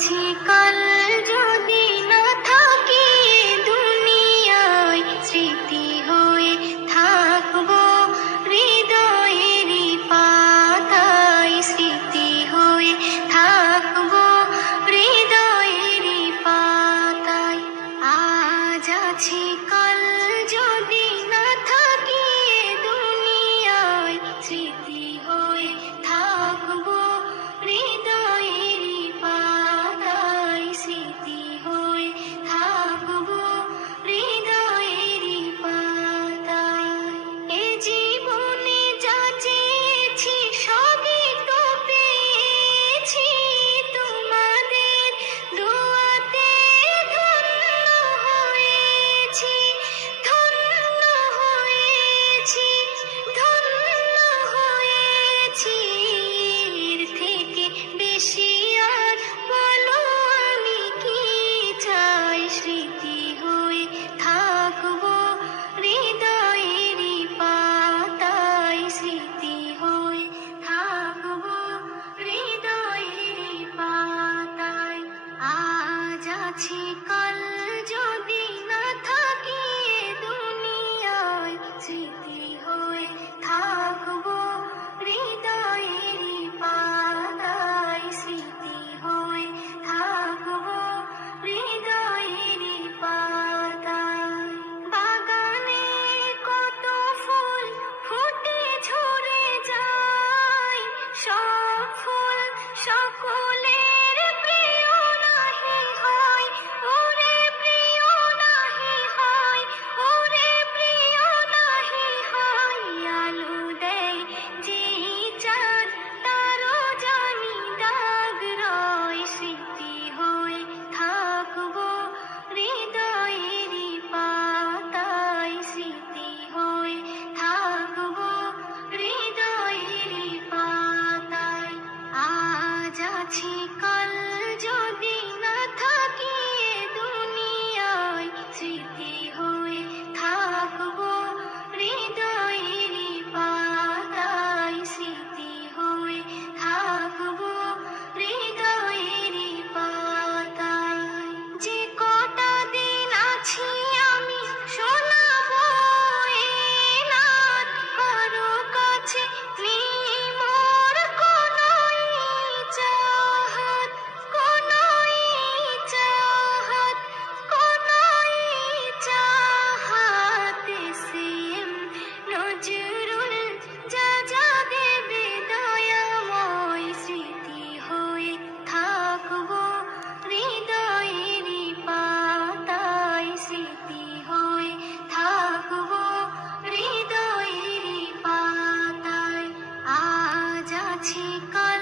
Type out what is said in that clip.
আছি কাল যদি না থাকি দুনিয়ায়, স্মৃতি হয়ে থাকবো হৃদয়েরই পাতায়, স্মৃতি হয়ে থাকবো হৃদয়েরই পাতায়। আজ আছি কাল যদি না থাকি দুনিয়ায়, স্মৃতি হয়ে থাকবো হৃদয়েরই পাতায়, স্মৃতি হয়ে থাকবো হৃদয়েরই পাতায়। এ জীবনে যা চেয়েছি সবই তো পেয়েছি, তোমাদের দোয়াতে ধন্য হয়েছি, ধন্য হয়েছি, ধন্য হয়েছি। এর থেকে বেশি আর বলো আমি কি চাই, স্মৃতি হয়ে থাকবো হৃদয়েরই পাতায়, স্মৃতি হয়ে থাকবো হৃদয়েরই পাতায়। আজ আছি কাল যদি না থাকি দুনিয়ায়, স্মৃতি হয়ে থাকবো হৃদয়েরই পাতায়, স্মৃতি হয়ে থাকবো হৃদয়েরই পাতায়। বাগানে কত ফুল ফুটে ঝরে যায়, সব ফুল সকলের প্রিয় নাহি হয়, ওরে প্রিয় নাহি হয়, ওরে প্রিয় নাহি হয়। আলো দেয় যে চাঁদ তারও জানি দাগ রয়, স্মৃতি হয়ে থাকবো হৃদয়েরই পাতায়, স্মৃতি হয়ে থাকবো হৃদয়েরই পাতায়। আজ আছি কাল যদি না থাকি দুনিয়ায়, স্মৃতি হয়ে থাকবো হৃদয়েরই পাতায়, স্মৃতি হয়ে থাকবো হৃদয়েরই পাতায়। যে কটা দিন আছি আমি শোনাবো এ নাত, কারো কাছে নেই মোর কোনোই চাহাত, কোনোই চাহাত, কোনোই চাহাত। এসএম নজরুল যা যা দেবে দয়াময়, স্মৃতি হয়ে থাকবো হৃদয়েরই পাতায়, স্মৃতি হয়ে থাকবো হৃদয়েরই পাতায়। আজ আছি কাল